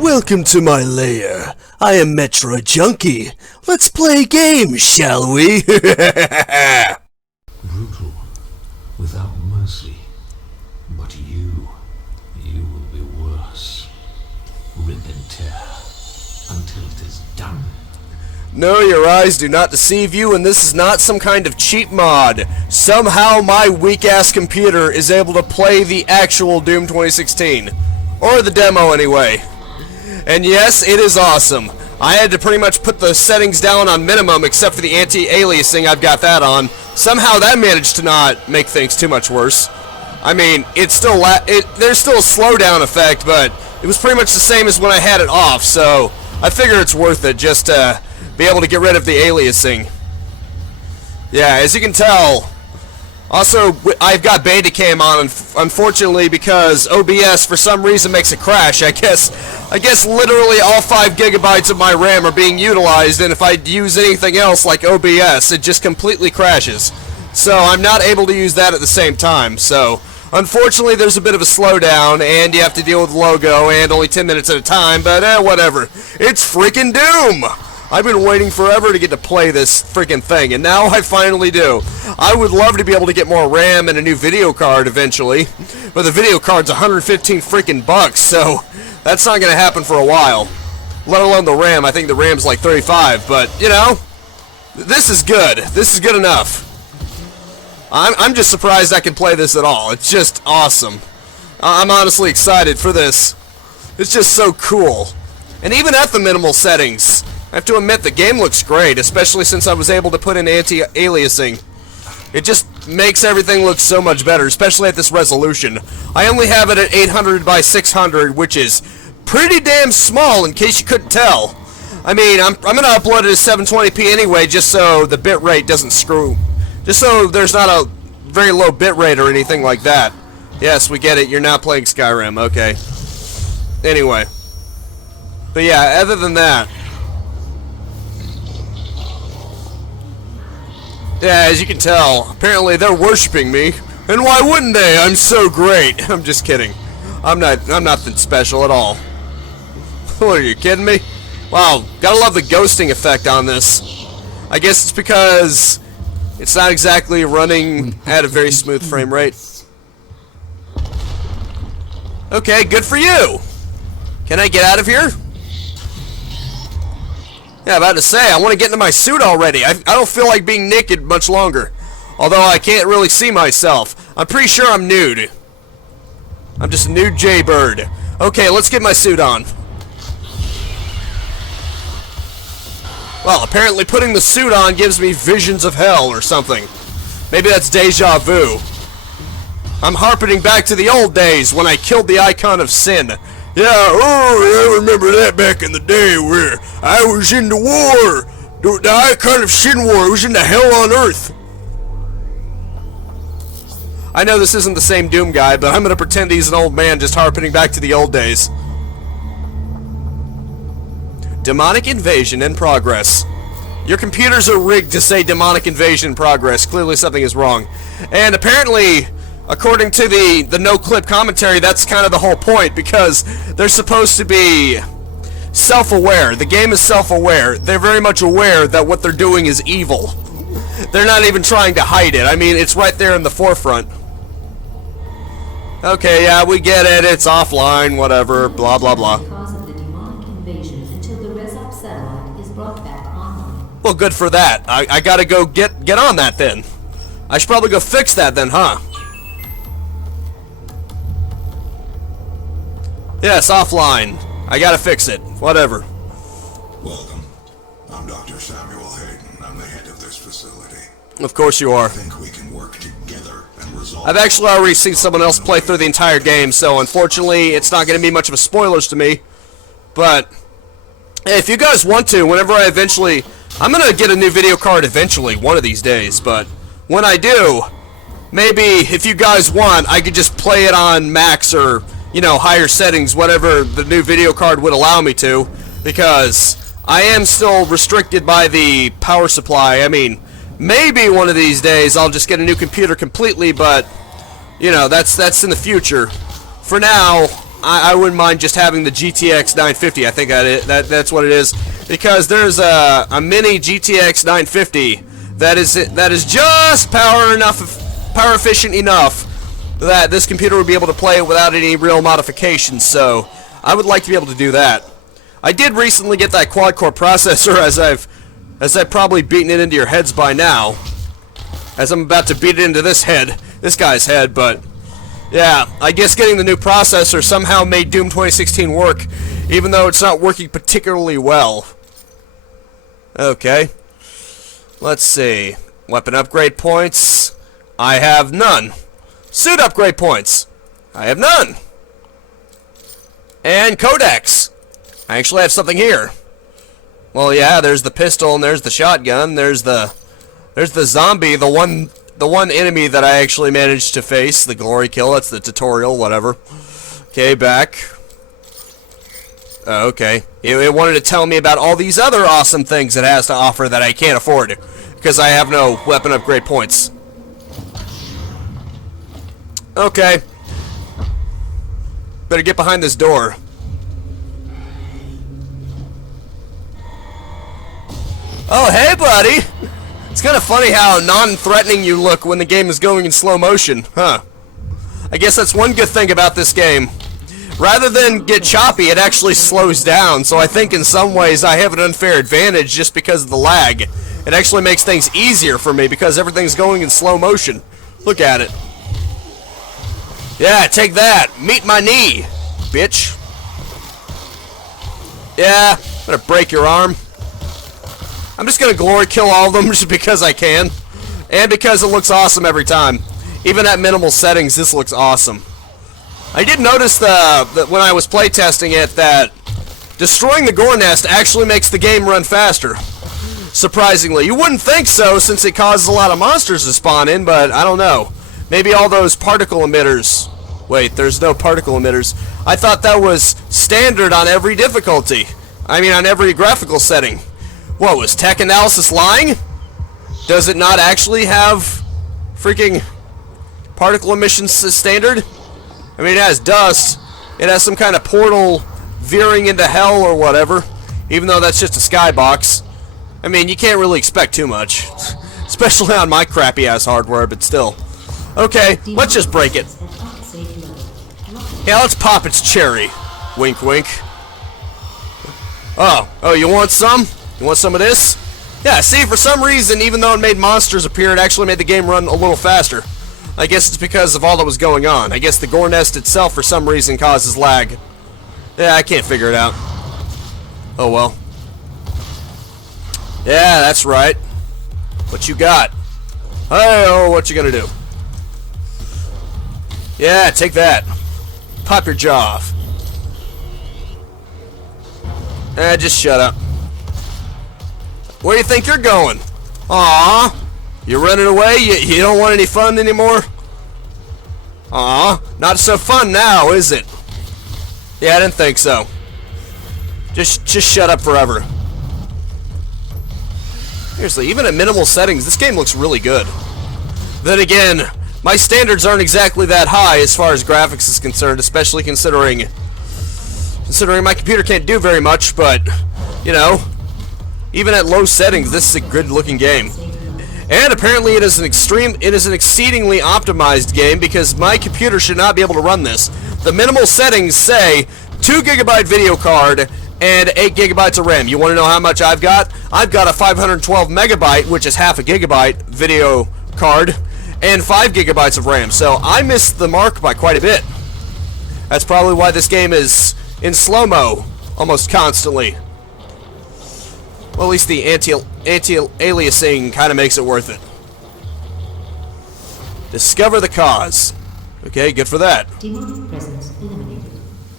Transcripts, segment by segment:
Welcome to my lair. I am Metroid Junkie. Let's play a game, shall we? Brutal, without mercy. But you will be worse. Rip and tear, until it is done. No, your eyes do not deceive you, and this is not some kind of cheap mod. Somehow my weak-ass computer is able to play the actual Doom 2016. Or the demo, anyway. And yes, it is awesome. I had to pretty much put the settings down on minimum, except for the anti-aliasing. I've got that on. Somehow that managed to not make things too much worse. I mean, it's still there's still a slowdown effect, but it was pretty much the same as when I had it off. So I figure it's worth it just to be able to get rid of the aliasing. Yeah, as you can tell. Also, I've got Bandicam on, unfortunately, because OBS for some reason makes it crash. I guess literally all 5 gigabytes of my RAM are being utilized, and if I use anything else like OBS, it just completely crashes. So I'm not able to use that at the same time. So unfortunately, there's a bit of a slowdown, and you have to deal with the logo, and only 10 minutes at a time. But whatever. It's freaking Doom. I've been waiting forever to get to play this freaking thing, and now I finally do. I would love to be able to get more RAM and a new video card eventually, but the video card's 115 freaking bucks, so that's not gonna happen for a while. Let alone the RAM. I think the RAM's like 35, but you know, this is good. This is good enough. I'm just surprised I can play this at all. It's just awesome. I'm honestly excited for this. It's just so cool. And even at the minimal settings, I have to admit the game looks great, especially since I was able to put in anti-aliasing. It just makes everything look so much better, especially at this resolution. I only have it at 800 by 600, which is pretty damn small, in case you couldn't tell. I mean, I'm gonna upload it as 720p anyway, just so the bitrate doesn't screw. Just so there's not a very low bitrate or anything like that. Yes, we get it. You're not playing Skyrim. Okay. Anyway. But yeah, other than that. Yeah, as you can tell, apparently they're worshiping me, and why wouldn't they? I'm so great. I'm just kidding. I'm nothing special at all. What, are you kidding me? Wow, gotta love the ghosting effect on this. I guess it's because it's not exactly running at a very smooth frame rate. Okay, good for you. Can I get out of here? Yeah, about to say, I want to get into my suit already. I don't feel like being naked much longer. Although I can't really see myself. I'm pretty sure I'm nude. I'm just a nude Jaybird. Okay, let's get my suit on. Well, apparently putting the suit on gives me visions of hell or something. Maybe that's deja vu. I'm harkening back to the old days when I killed the icon of sin. Yeah, oh, I remember that back in the day where I was in the war. The icon of sin war. It was in the hell on earth. I know this isn't the same Doom guy, but I'm going to pretend he's an old man just harkening back to the old days. Demonic invasion in progress. Your computers are rigged to say demonic invasion in progress. Clearly something is wrong. And apparently, according to the no-clip commentary, that's kind of the whole point, because they're supposed to be self-aware. The game is self-aware. They're very much aware that what they're doing is evil. They're not even trying to hide it. I mean, it's right there in the forefront. Okay, yeah, we get it. It's offline, whatever, blah, blah, blah. Because of the demonic invasion until the Resop satellite is brought back online. Well, good for that. I gotta go get on that then. I should probably go fix that then, huh? Yes, offline. I gotta fix it. Whatever. Welcome. I'm Dr. Samuel Hayden. I'm the head of this facility. Of course you are. I think we can work together and resolve. I've actually already seen someone else play through the entire game, so unfortunately it's not going to be much of a spoilers to me. But hey, if you guys want to, whenever I eventually... I'm going to get a new video card eventually, one of these days, but when I do, maybe if you guys want, I could just play it on max or, you know, higher settings, whatever the new video card would allow me to, because I am still restricted by the power supply. I mean, maybe one of these days I'll just get a new computer completely, but, you know, that's in the future. For now, I wouldn't mind just having the GTX 950. I think that's what it is, because there's a mini GTX 950 that is just power efficient enough that this computer would be able to play it without any real modifications. So I would like to be able to do that. I did recently get that quad-core processor, as I've probably beaten it into your heads by now, as I'm about to beat it into this guy's head. But yeah, I guess getting the new processor somehow made Doom 2016 work, even though it's not working particularly well. Okay, let's see. Weapon upgrade points, I have none. Suit upgrade points, I have none. And codex, I actually have something here. Well, yeah, there's the pistol and there's the shotgun. There's the zombie, the one enemy that I actually managed to face, the glory kill. That's the tutorial, whatever. Okay, back. Okay, it wanted to tell me about all these other awesome things it has to offer that I can't afford because I have no weapon upgrade points. Okay, better get behind this door. Oh, hey, buddy! It's kind of funny how non-threatening you look when the game is going in slow motion, huh? I guess that's one good thing about this game. Rather than get choppy, it actually slows down, so I think in some ways I have an unfair advantage just because of the lag. It actually makes things easier for me because everything's going in slow motion. Look at it. Yeah, take that! Meet my knee, bitch! Yeah, I'm gonna break your arm. I'm just gonna glory kill all of them just because I can, and because it looks awesome every time. Even at minimal settings, this looks awesome. I did notice that when I was playtesting it that destroying the gore nest actually makes the game run faster. Surprisingly, you wouldn't think so since it causes a lot of monsters to spawn in, but I don't know. Maybe all those particle emitters. Wait, there's no particle emitters. I thought that was standard on every difficulty. I mean, on every graphical setting. What, was tech analysis lying? Does it not actually have freaking particle emissions standard? I mean, it has dust. It has some kind of portal veering into hell or whatever, even though that's just a skybox. I mean, you can't really expect too much, especially on my crappy-ass hardware, but still. Okay, let's just break it. Yeah, let's pop its cherry. Wink, wink. Oh, you want some? You want some of this? Yeah, see, for some reason, even though it made monsters appear, it actually made the game run a little faster. I guess it's because of all that was going on. I guess the gore nest itself, for some reason, causes lag. Yeah, I can't figure it out. Oh, well. Yeah, that's right. What you got? Hey-oh, what you gonna do? Yeah, take that. Pop your jaw off. Just shut up. Where do you think you're going? Aww. You're running away? You don't want any fun anymore? Aww. Not so fun now, is it? Yeah, I didn't think so. Just shut up forever. Seriously, even at minimal settings, this game looks really good. Then again, my standards aren't exactly that high as far as graphics is concerned, especially considering my computer can't do very much, but, you know, even at low settings, this is a good-looking game. And apparently it is an exceedingly optimized game because my computer should not be able to run this. The minimal settings say 2 GB video card and 8 GB of RAM. You want to know how much I've got? I've got a 512 megabyte, which is half a gigabyte video card, and 5 GB of RAM. So I missed the mark by quite a bit. That's probably why this game is in slow-mo almost constantly. Well, at least the anti-aliasing kind of makes it worth it. Discover the cause. Okay, good for that. Demonic presence eliminated.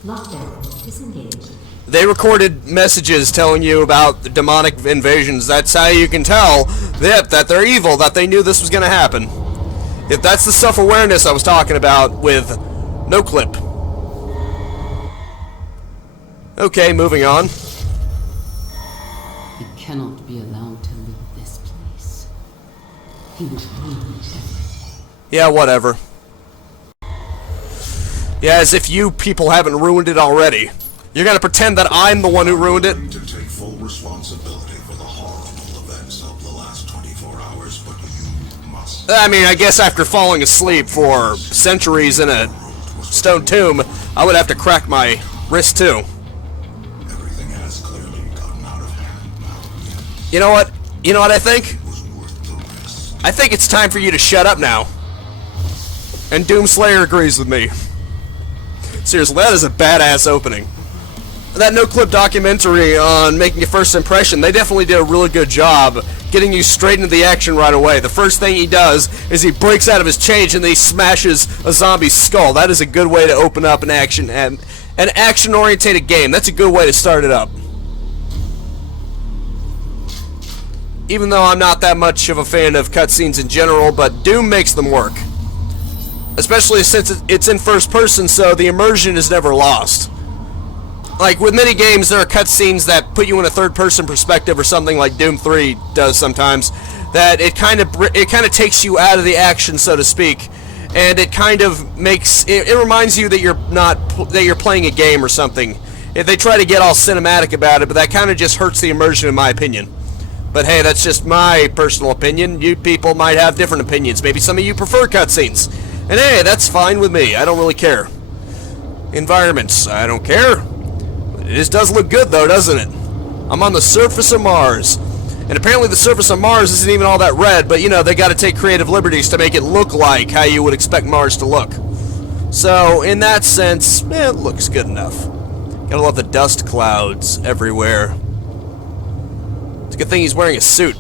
Lockdown disengaged. They recorded messages telling you about the demonic invasions. That's how you can tell that they're evil, that they knew this was going to happen. If that's the self-awareness I was talking about with no clip. Okay, moving on. He cannot be allowed to leave this place. He would ruin everything. Yeah, whatever. Yeah, as if you people haven't ruined it already. You're gonna pretend that I'm the one who ruined it? To take full responsibility for the horrible events of the last 24 hours, but you must. I mean, I guess after falling asleep for centuries in a stone tomb, I would have to crack my wrist too. Everything has clearly gotten out of hand now. You know what? You know what I think? It was worth the risk. I think it's time for you to shut up now. And Doomslayer agrees with me. Seriously, that is a badass opening. That no-clip documentary on making a first impression, they definitely did a really good job getting you straight into the action right away. The first thing he does is he breaks out of his cage and then he smashes a zombie's skull. That is a good way to open up an action-oriented game. That's a good way to start it up. Even though I'm not that much of a fan of cutscenes in general, but Doom makes them work. Especially since it's in first person, so the immersion is never lost. Like, with many games, there are cutscenes that put you in a third-person perspective or something like Doom 3 does sometimes, that it kind of takes you out of the action, so to speak, and it kind of makes... It reminds you that you're playing a game or something. If they try to get all cinematic about it, but that kind of just hurts the immersion, in my opinion. But hey, that's just my personal opinion. You people might have different opinions. Maybe some of you prefer cutscenes. And hey, that's fine with me. I don't really care. Environments, I don't care. It does look good though, doesn't it? I'm on the surface of Mars. And apparently the surface of Mars isn't even all that red, but you know, they gotta take creative liberties to make it look like how you would expect Mars to look. So, in that sense, it looks good enough. Gotta love the dust clouds everywhere. It's a good thing he's wearing a suit.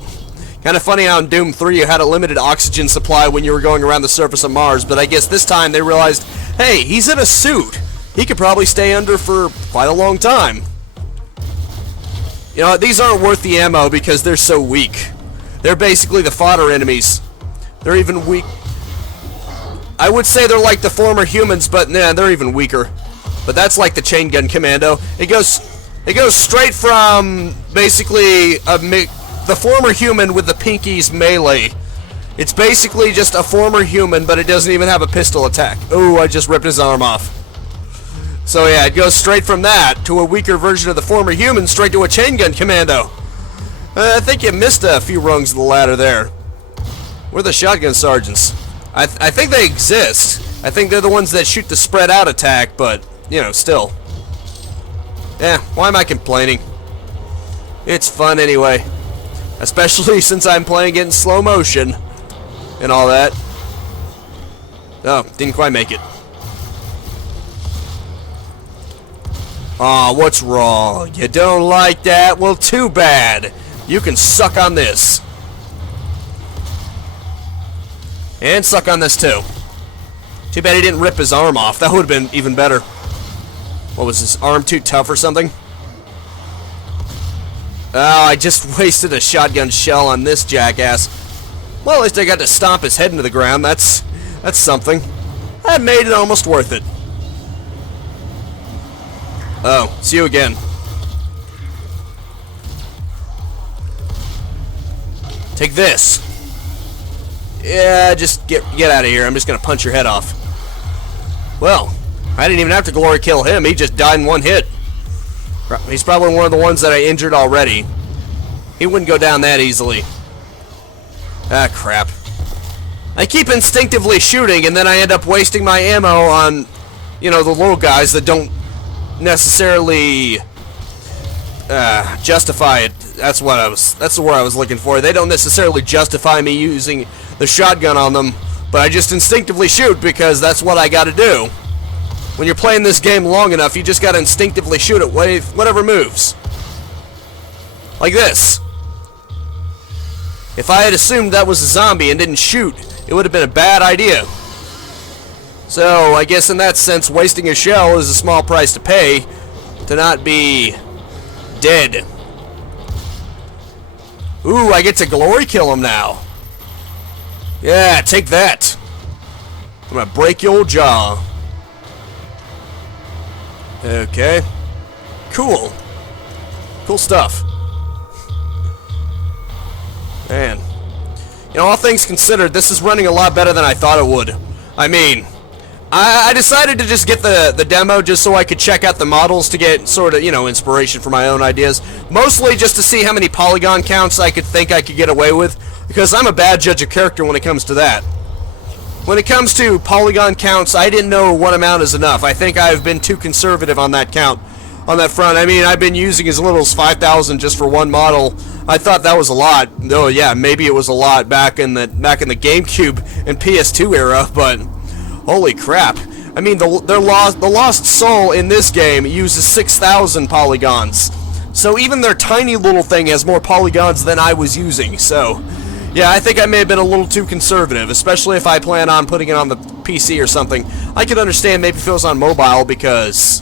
Kinda funny how in Doom 3 you had a limited oxygen supply when you were going around the surface of Mars, but I guess this time they realized, hey, he's in a suit. He could probably stay under for quite a long time. You know, these aren't worth the ammo because they're so weak. They're basically the fodder enemies. They're even weak. I would say they're like the former humans, but nah, they're even weaker. But that's like the chain gun commando. It goes straight from basically the former human with the pinkies melee. It's basically just a former human, but it doesn't even have a pistol attack. Ooh, I just ripped his arm off. So yeah, it goes straight from that to a weaker version of the former human, straight to a chain gun commando. I think you missed a few rungs of the ladder there. Where are the shotgun sergeants? I think they exist. I think they're the ones that shoot the spread out attack, but, you know, still. Yeah, why am I complaining? It's fun anyway. Especially since I'm playing it in slow motion and all that. Oh, didn't quite make it. Aw, what's wrong? You don't like that? Well, too bad. You can suck on this. And suck on this too. Too bad he didn't rip his arm off. That would have been even better. What, was his arm too tough or something? Oh, I just wasted a shotgun shell on this jackass. Well, at least I got to stomp his head into the ground. That's something. That made it almost worth it. Oh, see you again. Take this. Yeah, just get out of here. I'm just gonna punch your head off. Well, I didn't even have to glory kill him. He just died in one hit. He's probably one of the ones that I injured already. He wouldn't go down that easily. Ah, crap. I keep instinctively shooting, and then I end up wasting my ammo on, you know, the little guys that don't necessarily justify it. That's the word I was looking for. They don't necessarily justify me using the shotgun on them, but I just instinctively shoot because that's what I gotta do. When you're playing this game long enough, you just gotta instinctively shoot at whatever moves. Like this. If I had assumed that was a zombie and didn't shoot, it would have been a bad idea. So, I guess in that sense, wasting a shell is a small price to pay to not be dead. Ooh, I get to glory kill him now. Yeah, take that. I'm gonna break your jaw. Okay. Cool. Cool stuff. Man. You know, all things considered, this is running a lot better than I thought it would. I mean, I decided to just get the demo just so I could check out the models to get sort of, you know, inspiration for my own ideas. Mostly just to see how many polygon counts I could get away with, because I'm a bad judge of character when it comes to that. When it comes to polygon counts, I didn't know what amount is enough. I think I've been too conservative on that count, on that front. I mean, I've been using as little as 5,000 just for one model. I thought that was a lot. Oh yeah, maybe it was a lot back in the GameCube and PS2 era, but holy crap. I mean, the Lost Soul in this game uses 6,000 polygons. So even their tiny little thing has more polygons than I was using. So, yeah, I think I may have been a little too conservative, especially if I plan on putting it on the PC or something. I could understand maybe if it was on mobile because...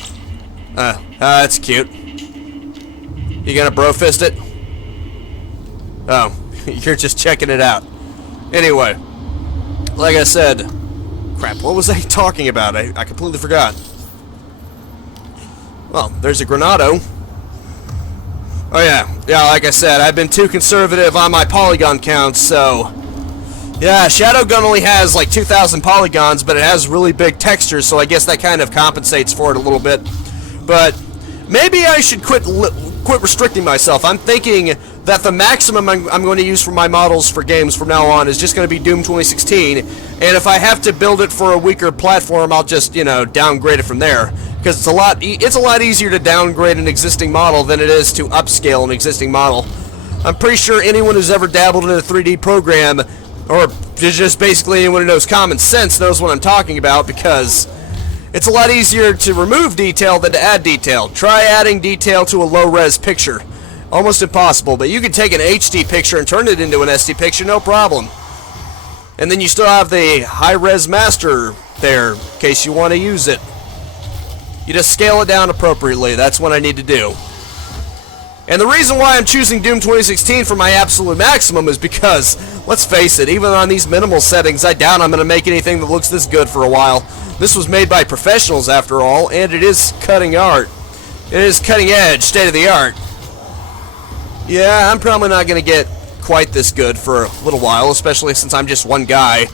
that's cute. You gonna bro fist it? Oh, you're just checking it out. Anyway, like I said... Crap, what was I talking about? I completely forgot. Well, there's a Granado. Oh yeah, like I said, I've been too conservative on my polygon counts, so... Yeah, Shadowgun only has like 2,000 polygons, but it has really big textures, so I guess that kind of compensates for it a little bit. But maybe I should quit restricting myself. I'm thinking that the maximum I'm going to use for my models for games from now on is just going to be Doom 2016, and if I have to build it for a weaker platform, I'll just, you know, downgrade it from there, because it's a lot easier to downgrade an existing model than it is to upscale an existing model. I'm pretty sure anyone who's ever dabbled in a 3D program, or just basically anyone who knows common sense, knows what I'm talking about, because it's a lot easier to remove detail than to add detail. Try adding detail to a low-res picture. Almost impossible, but you can take an HD picture and turn it into an SD picture, no problem. And then you still have the high-res master there, in case you want to use it. You just scale it down appropriately, that's what I need to do. And the reason why I'm choosing Doom 2016 for my absolute maximum is because, let's face it, even on these minimal settings, I doubt I'm going to make anything that looks this good for a while. This was made by professionals, after all, and it is cutting art. It is cutting edge, state-of-the-art. Yeah, I'm probably not going to get quite this good for a little while, especially since I'm just one guy.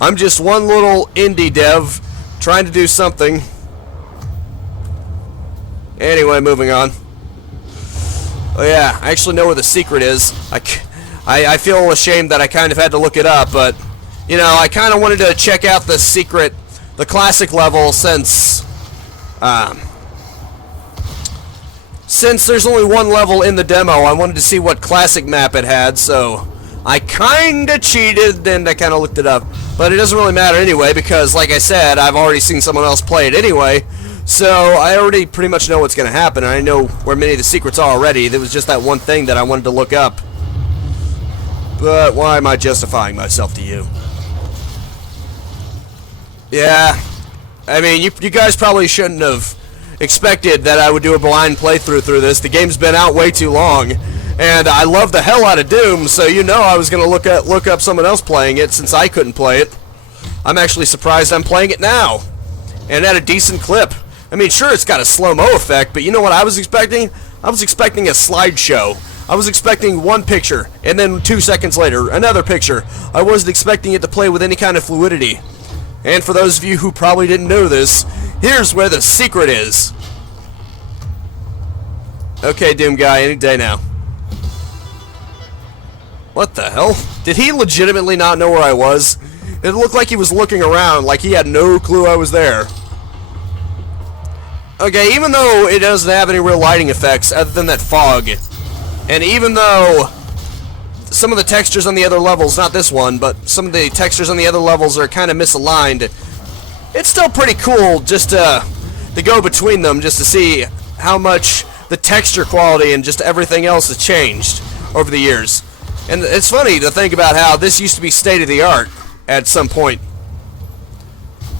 I'm just one little indie dev trying to do something. Anyway, moving on. Oh yeah, I actually know where the secret is. I feel ashamed that I kind of had to look it up, but, you know, I kind of wanted to check out the secret, the classic level, since there's only one level in the demo. I wanted to see what classic map it had, so I kinda cheated and I kinda looked it up. But it doesn't really matter anyway, because like I said, I've already seen someone else play it anyway, so I already pretty much know what's gonna happen, and I know where many of the secrets are already. There was just that one thing that I wanted to look up. But why am I justifying myself to you? Yeah, I mean, you guys probably shouldn't have expected that I would do a blind playthrough through this. The game's been out way too long, and I love the hell out of Doom, so you know I was gonna look up someone else playing it since I couldn't play it. I'm actually surprised I'm playing it now, and at a decent clip. I mean, sure, it's got a slow-mo effect, but you know what I was expecting? I was expecting a slideshow. I was expecting one picture, and then 2 seconds later, another picture. I wasn't expecting it to play with any kind of fluidity. And for those of you who probably didn't know this, here's where the secret is. Okay, Doom guy, any day now. What the hell? Did he legitimately not know where I was? It looked like he was looking around, like he had no clue I was there. Okay, even though it doesn't have any real lighting effects other than that fog, and even though some of the textures on the other levels, not this one, but some of the textures on the other levels are kind of misaligned, it's still pretty cool just to go between them, just to see how much the texture quality and just everything else has changed over the years. And it's funny to think about how this used to be state-of-the-art at some point.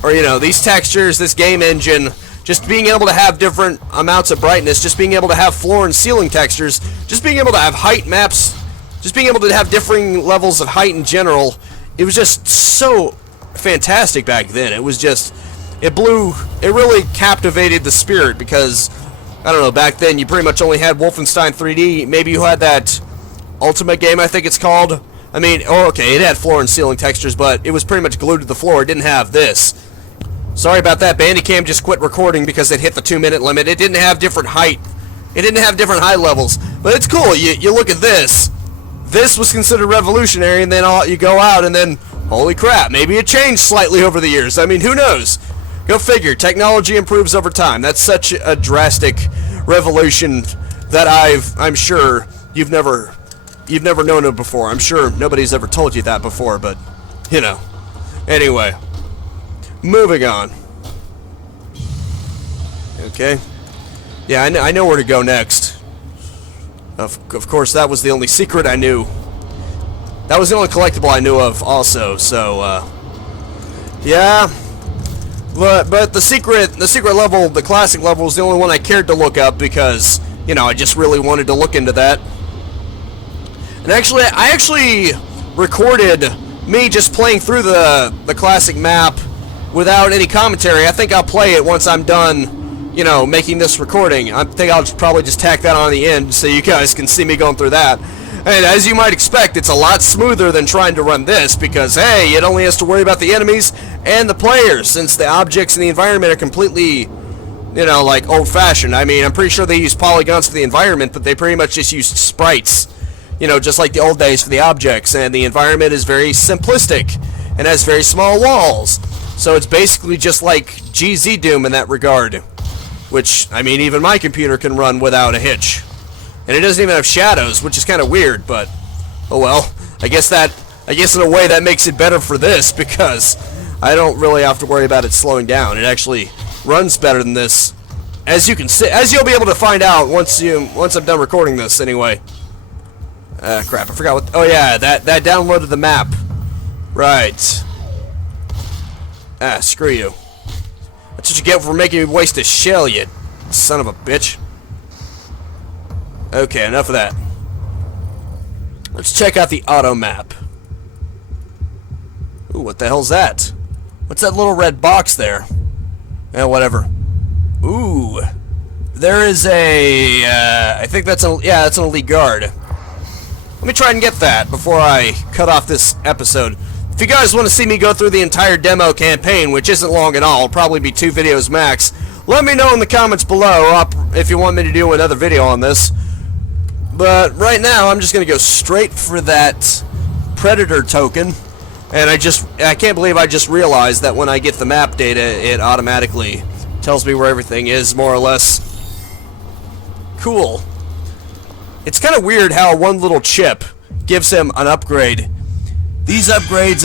Or, you know, these textures, this game engine, just being able to have different amounts of brightness, just being able to have floor and ceiling textures, just being able to have height maps, just being able to have differing levels of height in general, it was just so fantastic back then. It was just, it really captivated the spirit, because, I don't know, back then you pretty much only had Wolfenstein 3D, maybe you had that Ultimate game, I think it's called. I mean, oh, okay, it had floor and ceiling textures, but it was pretty much glued to the floor, it didn't have this. Sorry about that. Bandicam just quit recording because it hit the 2-minute limit. It didn't have different height. It didn't have different height levels. But it's cool. You look at this. This was considered revolutionary, and then you go out, and then, holy crap, maybe it changed slightly over the years. I mean, who knows? Go figure. Technology improves over time. That's such a drastic revolution that I'm sure you've never known it before. I'm sure nobody's ever told you that before, but, you know. Anyway. Moving on. Okay. Yeah, I know where to go next. Of course, that was the only secret I knew. That was the only collectible I knew of also, so, yeah. But the secret level, the classic level, was the only one I cared to look up because, you know, I just really wanted to look into that. And actually, I actually recorded me just playing through the classic map without any commentary. I think I'll play it once I'm done, you know, making this recording. I think I'll probably just tack that on the end so you guys can see me going through that. And as you might expect, it's a lot smoother than trying to run this because, hey, it only has to worry about the enemies and the players since the objects in the environment are completely, you know, like old-fashioned. I mean, I'm pretty sure they use polygons for the environment, but they pretty much just used sprites, you know, just like the old days for the objects. And the environment is very simplistic and has very small walls. So it's basically just like GZ Doom in that regard, which, I mean, even my computer can run without a hitch. And it doesn't even have shadows, which is kind of weird, but oh well. I guess in a way that makes it better for this because I don't really have to worry about it slowing down. It actually runs better than this, as you can see, as you'll be able to find out once I'm done recording this. Anyway, crap, I forgot what. Oh yeah, that downloaded the map, right? Ah, screw you. That's what you get for making me waste a shell, you son of a bitch. Okay, enough of that. Let's check out the auto map. Ooh, what the hell's that? What's that little red box there? Yeah, whatever. Ooh. There is a, I think that's that's an elite guard. Let me try and get that before I cut off this episode. If you guys want to see me go through the entire demo campaign, which isn't long at all, it'll probably be 2 videos max, let me know in the comments below if you want me to do another video on this. But right now, I'm just going to go straight for that Predator token. And I can't believe I just realized that when I get the map data, it automatically tells me where everything is, more or less. Cool. It's kind of weird how one little chip gives him an upgrade. These upgrades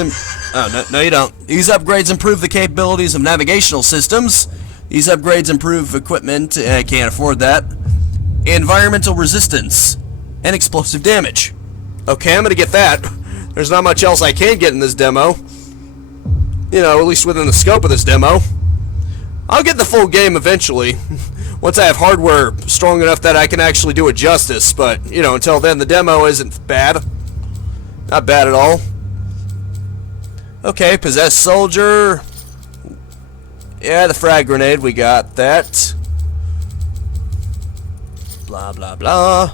no you don't. These upgrades improve the capabilities of navigational systems. These upgrades improve equipment. I can't afford that. Environmental resistance and explosive damage. Okay, I'm gonna get that. There's not much else I can get in this demo. You know, at least within the scope of this demo. I'll get the full game eventually. Once I have hardware strong enough that I can actually do it justice. But, you know, until then, the demo isn't bad. Not bad at all. Okay, possessed soldier. Yeah, the frag grenade, we got that. Blah, blah, blah.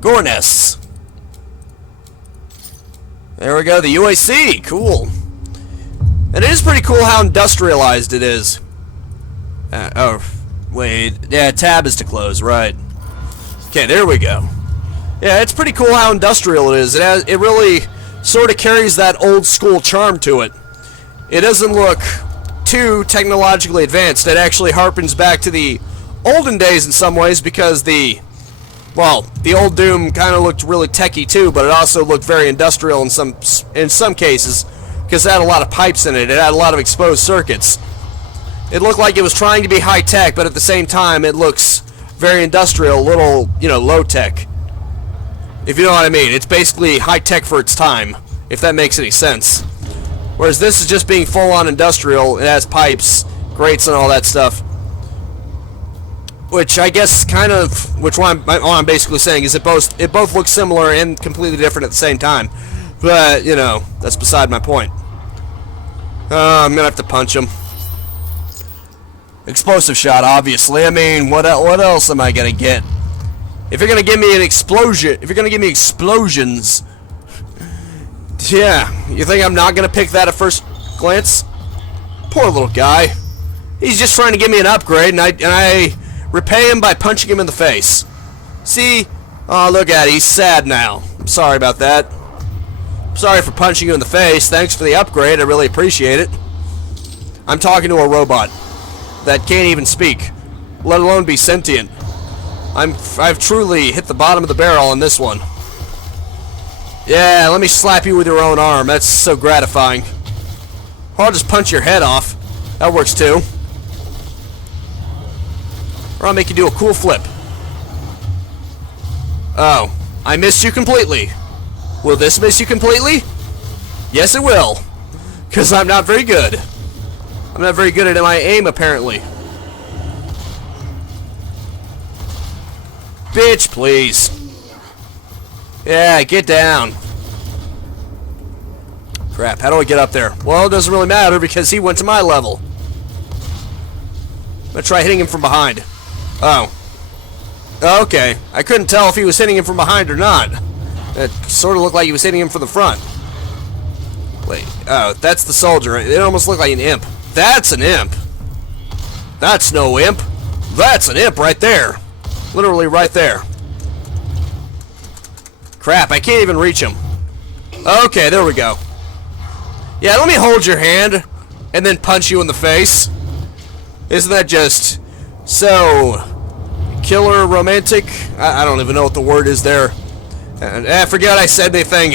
Gore nests. There we go, the UAC. Cool. And it is pretty cool how industrialized it is. Oh, wait. Yeah, tab is to close, right. Okay, there we go. Yeah, it's pretty cool how industrial it is. It really sort of carries that old school charm to it. It doesn't look too technologically advanced. It actually harpens back to the olden days in some ways because the old Doom kind of looked really techy too, but it also looked very industrial in some cases because it had a lot of pipes in it. It had a lot of exposed circuits. It looked like it was trying to be high tech, but at the same time it looks very industrial, a little, you know, low tech. If you know what I mean. It's basically high tech for its time, if that makes any sense. Whereas this is just being full on industrial. It has pipes, grates, and all that stuff. Which I guess kind of, what I'm basically saying is it both look similar and completely different at the same time. But, you know, that's beside my point. I'm gonna have to punch him. Explosive shot, obviously. I mean, what else am I gonna get? If you're gonna give me an explosion, if you're gonna give me explosions, yeah, you think I'm not gonna pick that at first glance? Poor little guy. He's just trying to give me an upgrade, and I repay him by punching him in the face. See? Oh, look at it. He's sad now. I'm sorry about that. I'm sorry for punching you in the face. Thanks for the upgrade. I really appreciate it. I'm talking to a robot that can't even speak, let alone be sentient. I've truly hit the bottom of the barrel on this one. Yeah, let me slap you with your own arm. That's so gratifying. Or I'll just punch your head off. That works too. Or I'll make you do a cool flip. Oh, I missed you completely. Will this miss you completely? Yes, it will. Because I'm not very good. I'm not very good at my aim, apparently. Bitch, please. Yeah, get down. Crap, how do I get up there? Well, it doesn't really matter because he went to my level. I'm gonna try hitting him from behind. Oh. Okay. I couldn't tell if he was hitting him from behind or not. It sort of looked like he was hitting him from the front. Wait. Oh, that's the soldier. It almost looked like an imp. That's an imp. That's no imp. That's an imp right there. Literally right there. Crap, I can't even reach him. Okay, there we go. Yeah, let me hold your hand and then punch you in the face. Isn't that just so killer romantic? I don't even know what the word is there. I forget I said anything.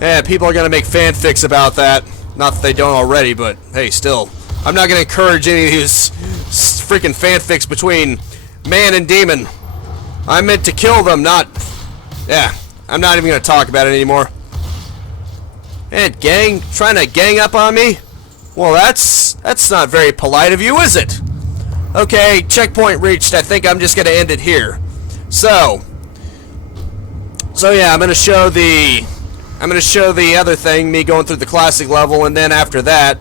Yeah, people are going to make fanfics about that. Not that they don't already, but hey, still. I'm not going to encourage any of these freaking fanfics between man and demon. I meant to kill them, not... Yeah, I'm not even going to talk about it anymore. And trying to gang up on me? Well, that's not very polite of you, is it? Okay, checkpoint reached. I think I'm just going to end it here. So yeah, I'm going to show the other thing, me going through the classic level, and then after that,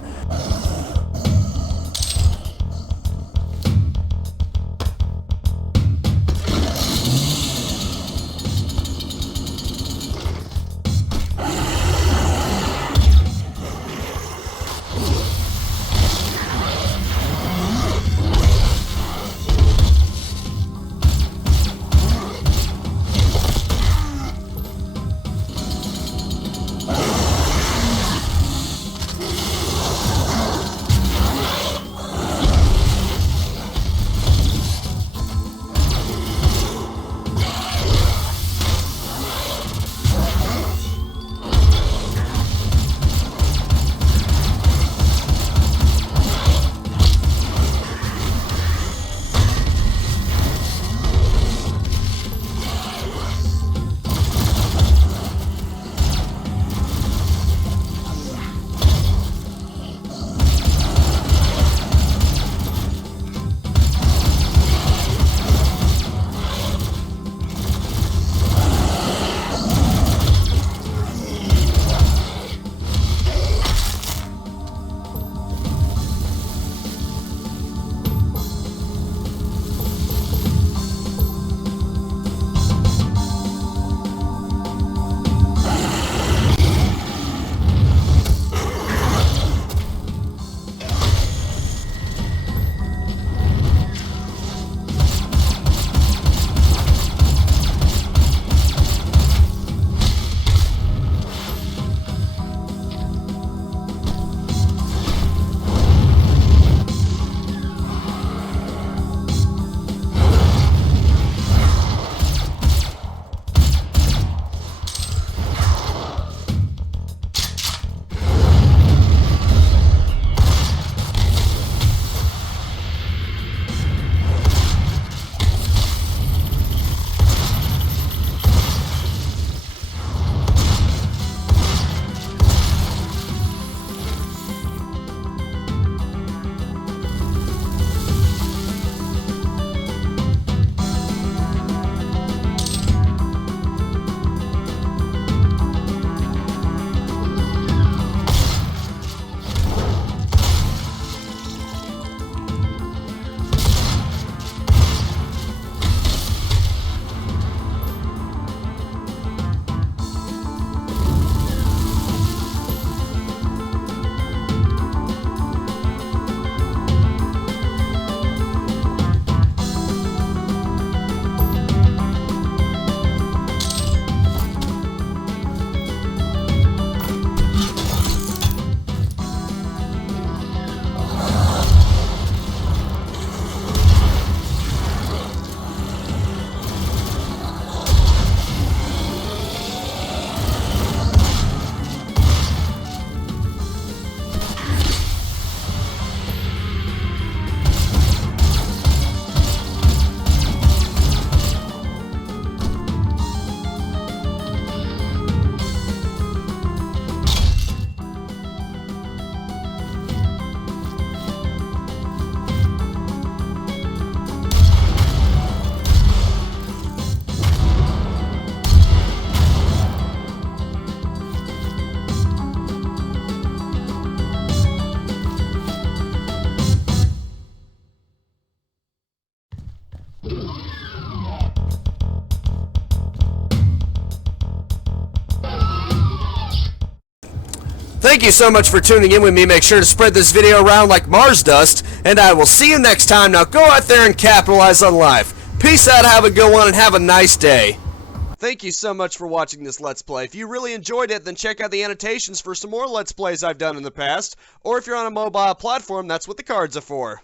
Thank you so much for tuning in with me. Make sure to spread this video around like Mars dust, and I will see you next time. Now go out there and capitalize on life. Peace out, have a good one, and have a nice day. Thank you so much for watching this Let's Play. If you really enjoyed it, then check out the annotations for some more Let's Plays I've done in the past. Or if you're on a mobile platform, that's what the cards are for.